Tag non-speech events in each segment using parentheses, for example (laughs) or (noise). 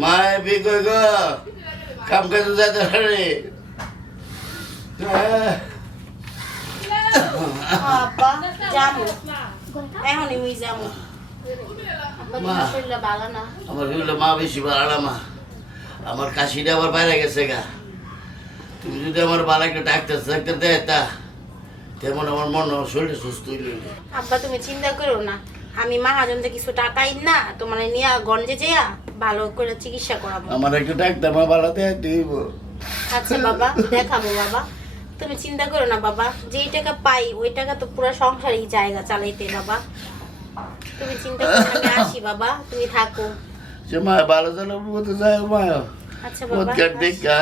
মায় বি কই গো? কাম কাজে যাইতে পারে আমার হইল মা বেশি মা। আমার কাশিটা আবার বাইরে গেছে গা। তুমি যদি আমার বালা একটা ডাক্তার ডাক্তার দেয় তা তেমন আমার মন শরীর সুস্থ হইল আব্বা তুমি চিন্তা করো না। আমি মাহাজন থেকে কিছু টাকা ইন না তোমার নিয়ে গঞ্জে যেয়া ভালো করে চিকিৎসা করাবো। আমার একটা ডাক্তার মা বালা দেয় দিব আচ্ছা বাবা দেখাবো বাবা। তুমি চিন্তা করো না বাবা যেই টাকা পাই ওই টাকা তো পুরো সংসারই জায়গা চালাইতে বাবা। তুমি চিন্তা করো না, আসি বাবা তুমি থাকো। সে মা ভালো জানো বলতে যায় মা আচ্ছা বাবা। দেখা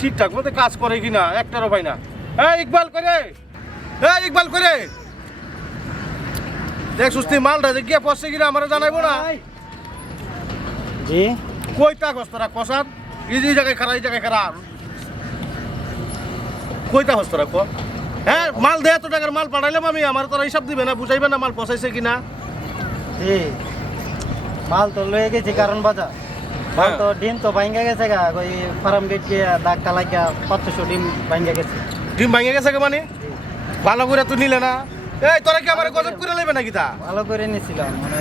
ঠিকঠাক মতো কাজ করে কিনা? একটারও পাই না। হ্যাঁ ইকবাল করে হ্যাঁ ইকবাল করে দেখ সুস্থি মালটা যে গিয়ে পড়ছে কিনা আমার জানাইবো না। জি। কইটা কস তোরা কষার এই যে জায়গায় খারা এই জায়গায় খারা কইটা হস তোরা ক? হ্যাঁ মাল দে এত টাকার মাল পাঠাইলাম আমি। আমার তোরা হিসাব দিবে না বুঝাইবে না মাল পচাইছে কিনা। মাল তো লয়ে গেছি কারণ বাজার। মাল তো ডিম তো ভাঙ্গা গেছে গা ওই ফার্ম গেট গিয়ে ধাক্কা লাগিয়া পাঁচশো ডিম ভাঙ্গা গেছে। ডিম ভাঙে গেছে মানে? ভালো করে তুই নিলে না? এই তোরা কি আমার গজব করে নেবে নাকি তা? ভালো করে নিছিলাম মানে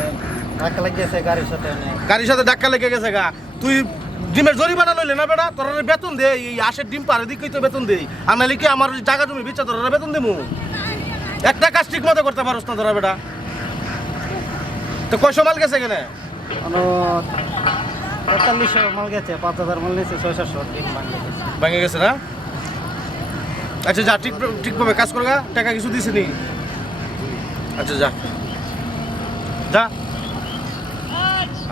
ধাক্কা লাগিয়েছে গাড়ির সাথে গাড়ির সাথে ধাক্কা লেগে গেছে গা। তুই ডিমের জরিমানা লইলে না বেটা তোরা বেতন দে এই আশের ডিম পারে দিকেই তো বেতন দেই আর নাহলে কি আমার জায়গা জমি বিচার তোরা বেতন দেবো একটা কাজ ঠিক মতো করতে পারোস না তোরা বেটা তো কয়শো মাল গেছে কোনো পঁয়তাল্লিশশো মাল গেছে, পাঁচ হাজার মাল নিয়েছে ছয় সাতশো ভেঙে গেছে। না? আচ্ছা যা, ঠিক ঠিকভাবে কাজ করগা টাকা কিছু দিছে নি? আচ্ছা যা। যা।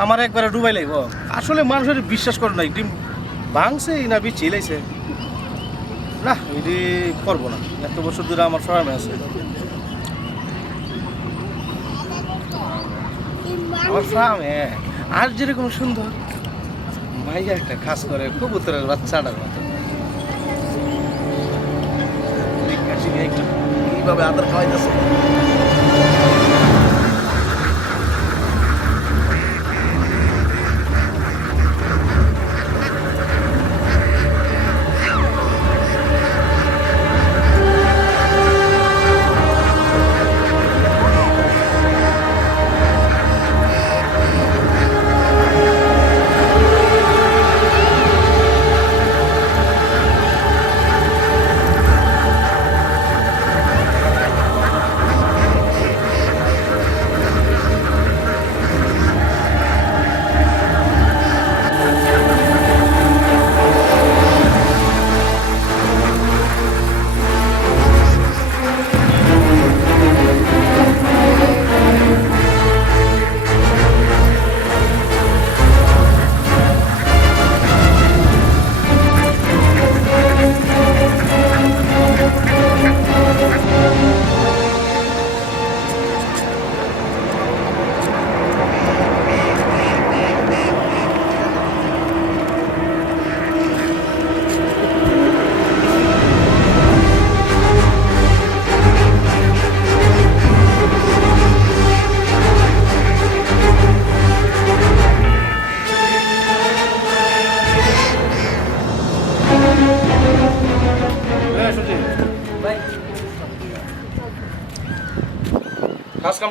আমার একবারে ডুবাই লাগব আসলে মানুষের বিশ্বাস করে নাই, ডিম ভাঙছে না বিচি লাইছে। না, এটি করব না। এত বছর ধরে আমার ফার্মে আছে। আমার ফার্মে? আর যেরকম সুন্দর। মাইয়া একটা কাজ করে কবুতরের বাচ্চাটার মতো। এইভাবে আদর খাওয়াইতেছে? কাজ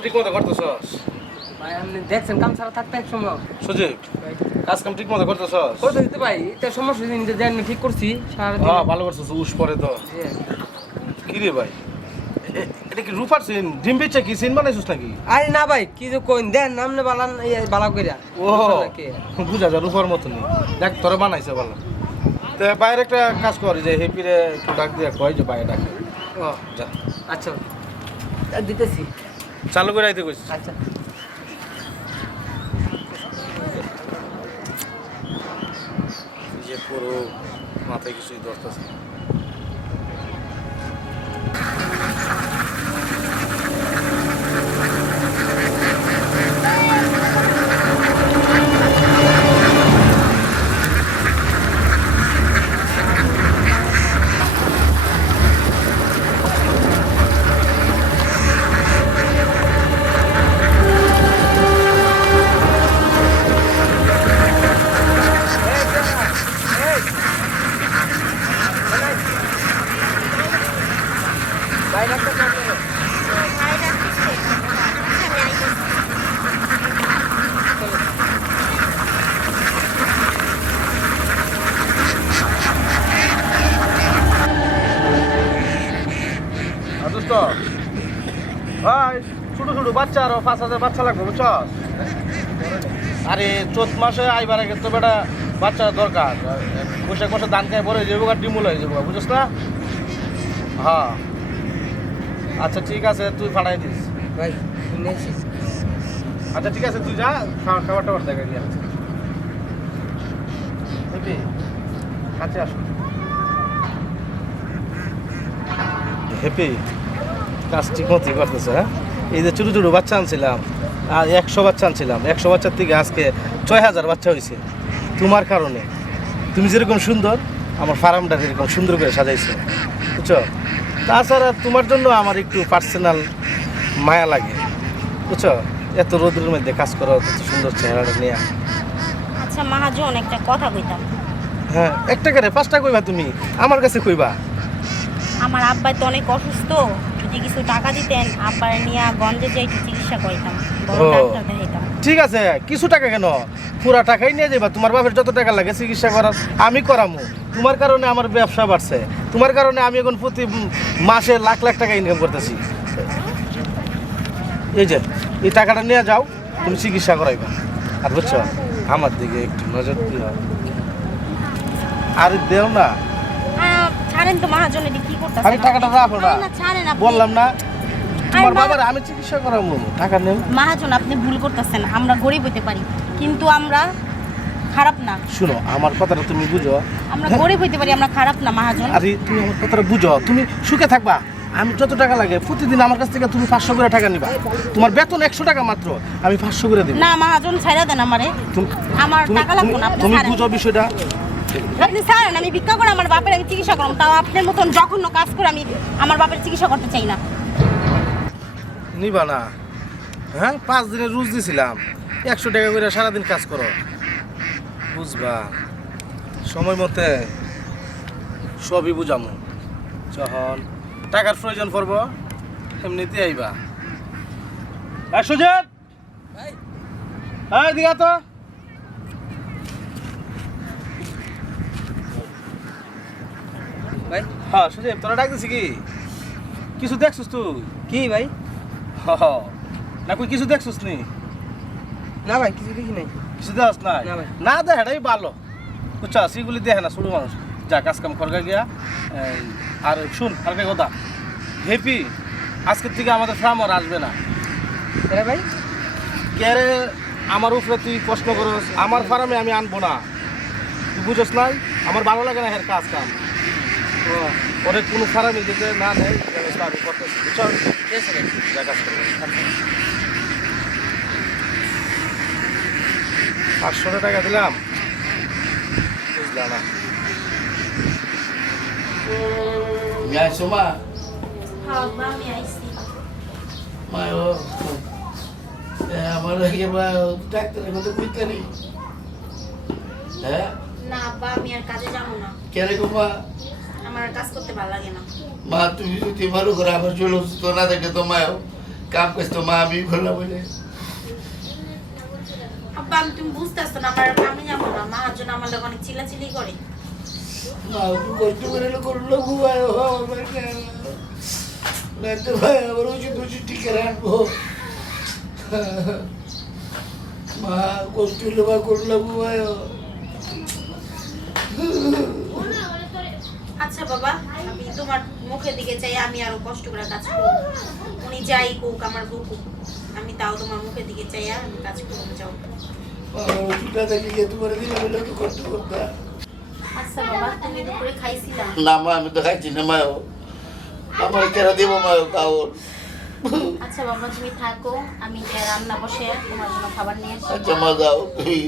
ঠিক মতো করতেছস? ভাই আপনি দেখছেন কাম ছাড়া থাকতে এক সময়। সুজিব কাজ কাম ঠিক মতো করতেছস? দিতে ভাই এটা সমস্যা দিন যে দেন ঠিক করছি সারাদিন হ্যাঁ ভালো করছিস উস পরে তো। কি রে ভাই? এটা কি রূপার সিন? ডিম বেচে কি সিন বানাইছিস নাকি? আরে না ভাই কি যে দেন নামনে বালান বালা কইরা। ও বুঝা যা রূপার মতনই দেখ তোরে বানাইছে ভালো তো বাইরে একটা কাজ কর যে হেপিরে একটু ডাক দিয়ে কয় যে বাইরে ডাকে। ও যা। আচ্ছা। দিতেছি। চালু করে আইতে কইছি। আচ্ছা। যে পুরো মাথায় কিছুই ধরতেছে ভাই ছোট ছোট বাচ্চা আরও পাঁচ হাজার বাচ্চা লাগবে বুঝছস আরে চোদ্দ মাসে আইবার আগে তো বেটা বাচ্চা দরকার। বৈশাখ মাসে ধান খাই বড় হয়ে যাব আর ডিমুল হয়ে যাব বুঝছ না? হ্যাঁ। আচ্ছা ঠিক আছে তুই ফাটাই দিস। ভাই আচ্ছা ঠিক আছে তুই যা খাওয়া খাবার টাবার দেখা গিয়ে বুঝলি? কাছে আসো। হ্যাপি কাজ ঠিক মতোই করতেছে হ্যাঁ? এই যে ছোটো ছোটো বাচ্চা আনছিলাম আর একশো বাচ্চা আনছিলাম একশো বাচ্চার থেকে আজকে ছয় হাজার বাচ্চা হয়েছে। তোমার কারণে। তুমি যেরকম সুন্দর আমার ফার্মটা এরকম সুন্দর করে সাজাইছো বুঝছ? তাছাড়া তোমার জন্য আমার একটু পার্সোনাল মায়া লাগে বুঝছ? এত রোদের মধ্যে কাজ করো এত সুন্দর চেহারাটা নিয়ে। আচ্ছা মহাজন একটা কথা কইতাম। হ্যাঁ এক টাকারে পাঁচ টাকা কইবা তুমি? আমার কাছে কইবা। আমার আব্বাই তো অনেক অসুস্থ। যদি কিছু টাকা দিতেন আব্বার নিয়ে গঞ্জে যাই চিকিৎসা করিতাম বড় ও। ডাক্তার দেখাইতাম। ঠিক আছে কিছু টাকা কেন? পুরা টাকাই নিয়ে যাবা তোমার বাপের যত টাকা লাগে চিকিৎসা করার আমি করামু। তোমার কারণে আমার ব্যবসা বাড়ছে। তোমার কারণে আমি এখন প্রতি মাসে লাখ লাখ টাকা ইনকাম করতেছি। এই যে এই টাকাটা নিয়ে যাও তুমি চিকিৎসা করাইবা। আর বুঝছ আমার দিকে একটু নজর দিও। আর দেও না। ছাড়েন তো মহাজন এটি কি করতেছেন? আরে টাকাটা রাখো না। না ছাড়েন আপনি। বললাম না। তোমার বাবার আমি চিকিৎসা করাবো টাকা নেই। মহাজন আপনি ভুল করতেছেন। আমরা গরিব হতে পারি কিন্তু আমরা খারাপ না। শুনো আমার কথাটা তুমি বুঝো। আমরা গরিব হইতে পারি আমরা খারাপ না মহাজন। আরে তুমি আমার কথাটা বুঝো। তুমি সুখে থাকবা। আমি যত টাকা লাগে প্রতিদিন আমার কাছ থেকে তুমি পাঁচশো করে টাকা নিবা। তোমার বেতন একশো টাকা মাত্র আমি পাঁচশো করে দেবো। না মহাজন ছাইরা দেন আমারে। আমার টাকা লাগবে না তুমি বুঝো বিষয়টা। আপনি ছাড়েন আমি ভিক্ষা করে আমার বাপের আমি চিকিৎসা করলাম। তাও আপনার মতন জঘন্য কাজ করে আমি আমার বাপের চিকিৎসা করতে চাই না। নিবা না। হ্যাঁ পাঁচ দিনের রুজ দিছিলাম। একশো টাকা করে সারাদিন কাজ করো। বুঝবা? সময় মতে সবই বুঝামো। যখন টাকার প্রয়োজন পড়ব এমনিতে আইবা। সুজেত! হ্যাঁ দিঘা তো! ভাই? হ্যাঁ সুজেব তোরা ডাক দিছি কি? কিছু দেখছিস তুই? কি ভাই? হ হ। না কই কিছু দেখছিস নি? না ভাই কিছু দেখি নাই। কিছু নাই? না। না দেখ এটাই ভালো। বুঝছা সেগুলি দেখে না ছোট মানুষ। যা কাজ কাম করগা গিয়া আর শুন হালকা কথা। হেপি আজকের থেকে আমাদের ফার্ম আর আসবে না। আরে ভাই? কেরে আমার উপরে তুই প্রশ্ন করস আমার ফার্মে আমি আনব না। তুই বুঝস নাই? আমার ভালো লাগে না এর কাজ কাম। ও, ওরে কোনো ফার্মে যেতে না নেই ব্যবস্থা আমি করতেছি। বুঝছ? ঠিক আছে। কাজ করব পাঁচশো টাকা দিলাম। বুঝলাম না। আইসো মা। হ্যাঁ আমার ডাক্তারের কথা কইতে নেই। হ্যাঁ? না আব্বা আমি আর কাজে যাব না। কেন গো মা? আমার কাজ করতে ভালো লাগে না। মা তুমি যদি ভালো করে আমার চলে তো না দেখে তো মায়ও কাম করতো মা আমি করলাম বলে। আব্বা আমি তুমি বুঝতেছো না আমার আমি যাব না। মহাজন আমার লোক অনেক চিল্লাচিল্লি করে। কষ্ট করে করল ঘুমায় আমার কেন? তো ভাই আবার ওষুধ ওষুধ টিকে রাখব। মা কষ্ট হলো বা করল ঘুমায় আচ্ছা বাবা আমি তোমার মুখের দিকে চাই আমি আরও কষ্ট করে কাজ করব। উনি যাই কোক আমার বুকুক আমি তাও তোমার মুখের দিকে চাই আমি কাজ করব যাও। আচ্ছা বাবা তুমি দুপুরে খাইছিলা? না মা আমি তো খাইছি না মায়ও আমার কেন দিব মায়ও কাউর আচ্ছা বাবা তুমি থাকো আমি রান্না বসে তোমার জন্য খাবার নিয়ে আসি। আচ্ছা মা যাও। তুই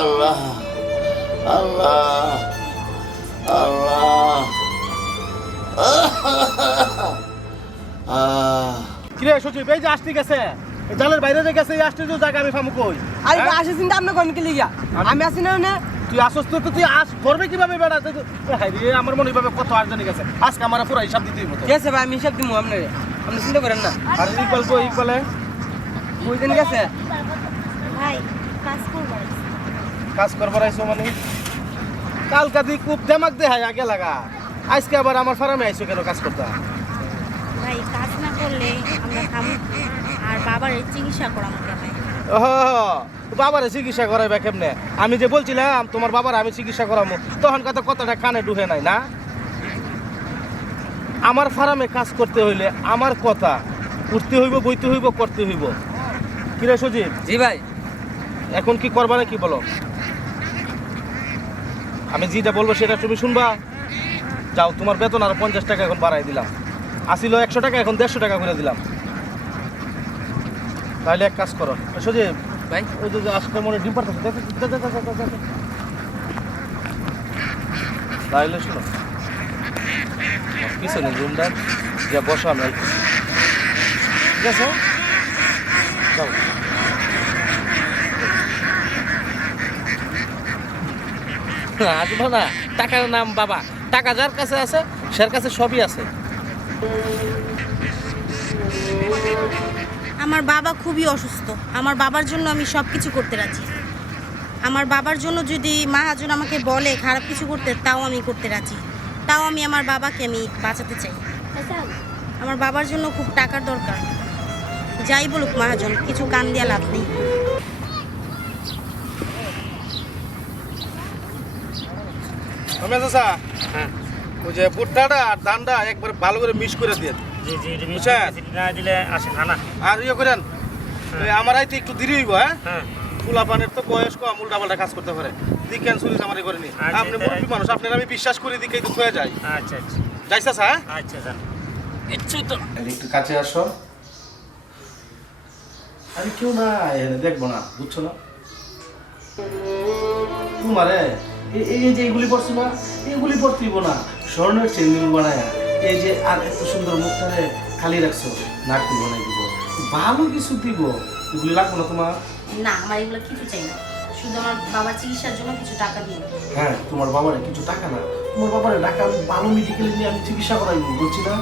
আল্লাহ আল্লাহ আল্লাহ। কিরে সচিব এই যে আসতে গেছে জালের বাইরে যে গেছে এই আসতে যে জায়গা আমি ফামু কই? আরে হ্যাঁ? আসে চিন্তা আপনি কোন কি লিগা? আমি আছি না না তুই আসস তো তুই আস করবে কীভাবে বেড়া রে আমার মনে ভাবে কত আর জানি গেছে। আজকে আমার পুরো হিসাব দিতে হইব তো। গেছে ভাই আমি হিসাব দিমু আপনারে। আপনি চিন্তা করেন না। আর ইকুয়াল কো ইকুয়ালে ওই দিন গেছে? ভাই কাজ করব। কাজ করবার আইছো মানে? কালকা দি খুব দেমাক দে হাই আগে লাগা আজকে আবার আমার ফার্মে আইছো কেন কাজ করতে? ভাই কাজ না করলে আমরা খাব আর বাবার চিকিৎসা করাবো কেন ওহ বাবারে চিকিৎসা করাইবে কেমনে? আমি যে বলছিলাম তোমার বাবার আমি চিকিৎসা করাবো তখন কত কথাটা কানে ঢুকে নাই না? আমার ফার্মে কাজ করতে হইলে আমার কথা উঠতে হইব বইতে হইব করতে হইব। কিরে সজীব জি ভাই। এখন কি করবা না কি বলো? আমি যেটা বলব সেটা তুমি শুনবা। যাও তোমার বেতন আর পঞ্চাশ টাকা এখন বাড়াই দিলাম। আসিল একশো টাকা এখন দেড়শো টাকা করে দিলাম। তাহলে এক কাজ করো। সজীব ভাই। ওই যে আজকে মনে ডিম দেখো। তাহলে শোনো। পিছনে রুমটা যে বসো আমি। ঠিক আছে? যাও। (laughs) আসব না। টাকার নাম বাবা। টাকা যার কাছে আছে, সের কাছে সবই আছে। আমার বাবা খুবই অসুস্থ। আমার বাবার জন্য আমি সব কিছু করতে রাজি। আমার বাবার জন্য যদি মাহাজন আমাকে বলে খারাপ কিছু করতে, তাও আমি করতে রাজি। তাও আমি আমার বাবাকে আমি বাঁচাতে চাই। আমার বাবার জন্য খুব টাকার দরকার। যাই বলুক মহাজন, কিছু কান দিয়া লাভ নেই। আমি চাচা ওই যে ভুট্টাটা আর ধানটা একবার ভালো করে মিক্স করে দিয়ে জি জি জি না দিলে আসে খানা আর ইয়ে করেন আমার আইতে একটু দেরি হইব হ্যাঁ? হ্যাঁ। ফুলা পানের তো বয়স্ক আমুল ডাবালটা কাজ করতে পারে। দিকেন চুরি চামারি করেনি আচ্ছা, আপনি। মুরব্বী মানুষ আপনার আমি বিশ্বাস করি দিকে তো হয়ে যায় আচ্ছা আচ্ছা। যাইছা হ্যাঁ? আচ্ছা তো একটু কাছে আসো। আরে কেউ না দেখব না বুঝছ না? তোমারে এই এই যে এইগুলি পড়ছো না এইগুলি পড়তেইব না। স্বর্ণের চেঙ্গুল বানায় এই যে আর এত সুন্দর মুখটারে খালি রাখছো নাকটি বানাই দিব। ভালো কিছু দিব। এগুলি লাগবো না তোমার? না আমার এগুলো কিছু চাই না। শুধু আমার বাবার চিকিৎসার জন্য কিছু টাকা দিন হ্যাঁ তোমার বাবারে কিছু টাকা না। তোমার বাবারে টাকা আমি ভালো মেডিকেলে নিয়ে আমি চিকিৎসা করাইব বলছি না?